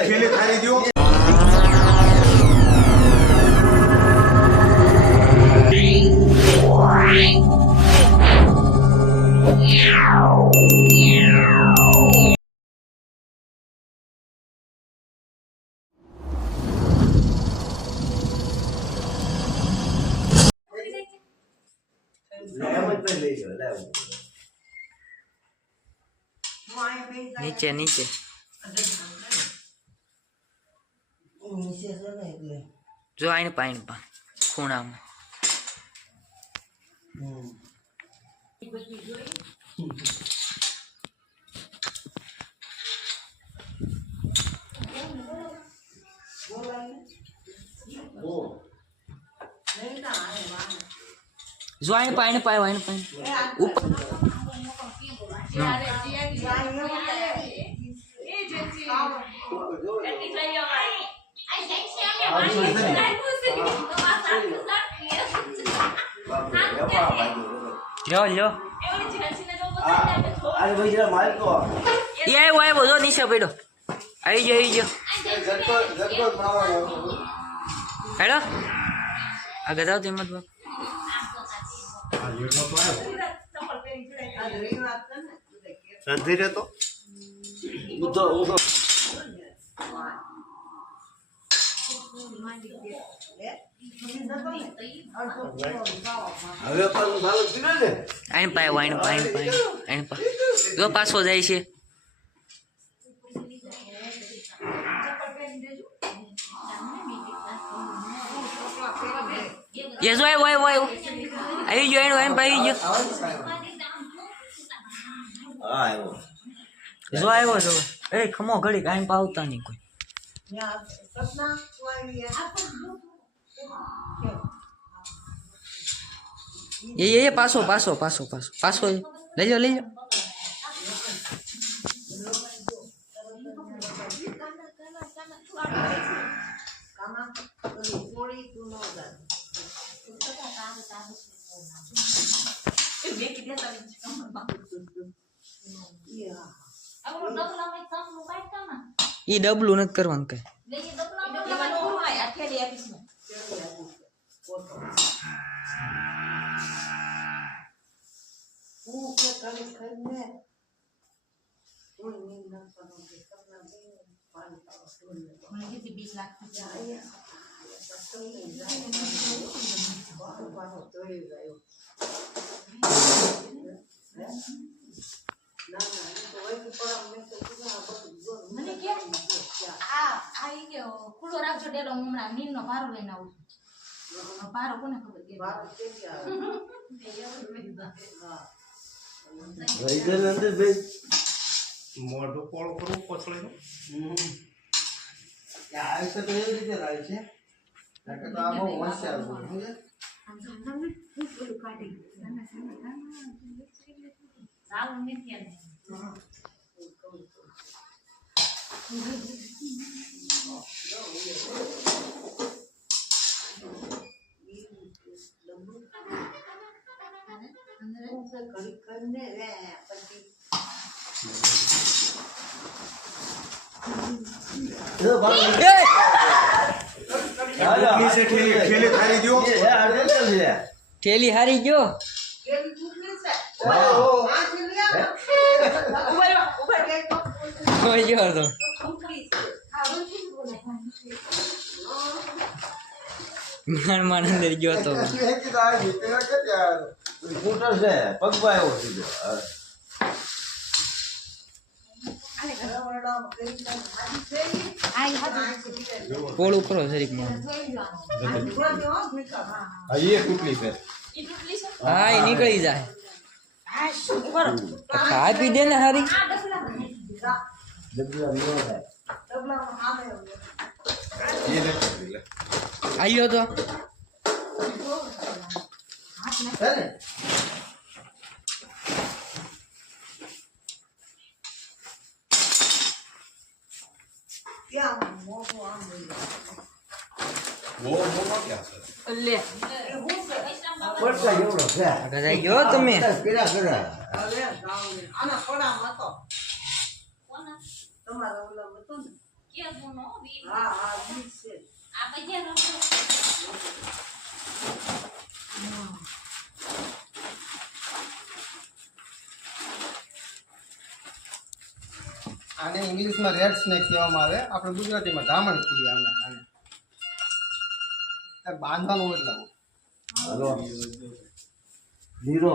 खेले खाई दियो नीचे नीचे जो आईने पाइन पा खूणा में जो आईने पाइन पाए वाइन पाइन ऊपर लो लो ये वो है वो जो नीचे बैठो आई जो हेलो आगे जाओ तुम मत धीरे तो आइन पाए वाइन पाइन पाए आइन पा जो पास हो जाए छे ये जो है वो आई जो है पाई जो है वो जो ए खमो घड़ी काई पावता नहीं कोई ये पासो पासो पासो पासो पासो ले लो ये डबलू नत करवान के खुलो राखजो डेलो हमણાં નીમનો પારો લઈને આવું છું પારો કોને ખબર કે પારો કે ભાઈ જન અંદર બે મોઢો કોળ કરું પછળેનો આ તો એવી રીતે રાય છે નકે તો આ બહુ હોશિયાર છે સમજે કાઢી ચાલ નથી खेले खाई दियो थैली हारी गयो कोई जो तो मन अंदर गयो तो સ્કૂટર છે પગમાં આવ્યો સીધો પોળું કરો જરીક ये टुकली पे हाँ ये निकली जाए खा पी दे ना हरी आइयो तो वो क्या सर લે પડતા એવડો છે ઘરે ગયો તમે પેલા કરા હવે ગાઉને આના પડામાં હતો કોના તમારો ઓલા હતો ને કે ગુનો વી હા હા ઈ છે આ બજે રખો આને ઇંગ્લિશમાં રેડ સ્નેક કહેવામાં આવે આપણે ગુજરાતીમાં ધામણ કહીએ આને બાંધવાનું એટલે હલો લીરો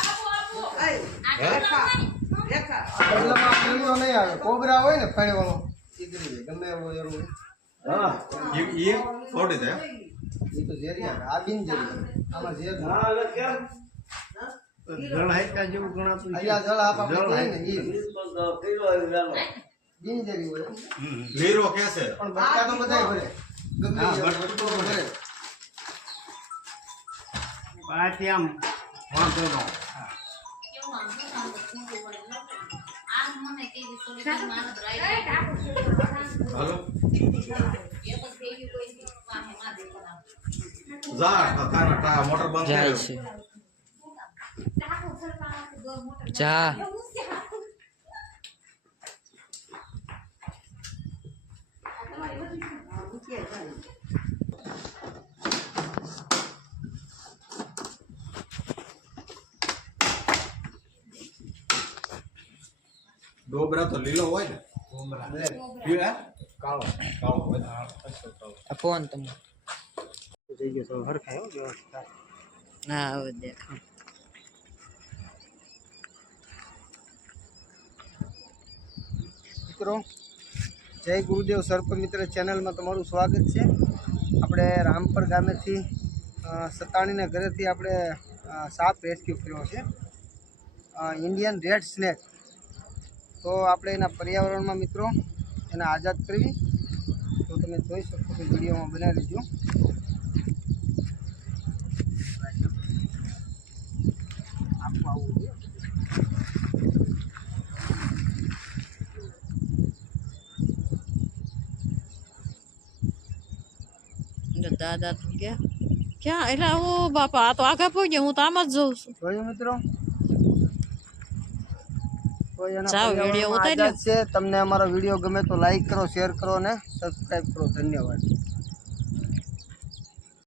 આપો આપો એ આ રેખા રેખા બદલામાં ફેણવો નહીં આવે કોબરા હોય ને ફેણવાનો ચીકરી જાય ગમે એવો એવો હા ये थोड़ी थे એ તો ઝેરી આવે આ બિન ઝેરી આમાં ઝેર હા હવે કેમ જળ હાઈકા જેવું ગણાતું અહીંયા જળ આપ આપણે કહીએ ને એ કિલો આવ્યો બિન ઝેરી હોય लीरो कैसे પણ બટકા તો બધાય ભરે ગમે હા, એવો બટકું બટકો ભરે पाटियाम वहां तो नो કેવું આમ શું વડે આ મને કેવી સોલી માર ડ્રાઈવ हेलो એ તો કેવી કોઈ વાહે માં દે કોના जा थाना टा मोटर बंद જાય कर છે ટાકો સરકારા દો મોટર જા डोबरा तो लीलो હોય ને કોબરા પીળા કાળો કાળો હોય આ ફોન તમે થઈ ગયો તો હરખાય હો વ્યવસ્થા ના હવે દેખા મિત્રો જય ગુરુદેવ સર્પ મિત્ર ચેનલમાં તમારું સ્વાગત છે આપણે રામપર ગામેથી સતાણીના ઘરેથી આપણે સાપ રેસ્ક્યુ કર્યો છે ઇન્ડિયન રેડ સ્નેક તો આપણે એના પર્યાવરણમાં મિત્રો એને આઝાદ કરવી તો તમે જોઈ શકો છો વિડીયોમાં બનાવી લેજો આખું આવું છે દાદા તો ક્યાં એટલે ઓ બાપા આ તો આગા પહોંચી હું તો આમ જ જોઉં છું જોયું મિત્રો તો એના જાઓ, પર્યાવરણમાં વિડીયો ઉતાર્યો. આઝાદ છે તમને અમારો વિડીયો ગમે તો લાઈક કરો શેર કરો અને સબસ્ક્રાઈબ કરો ધન્યવાદ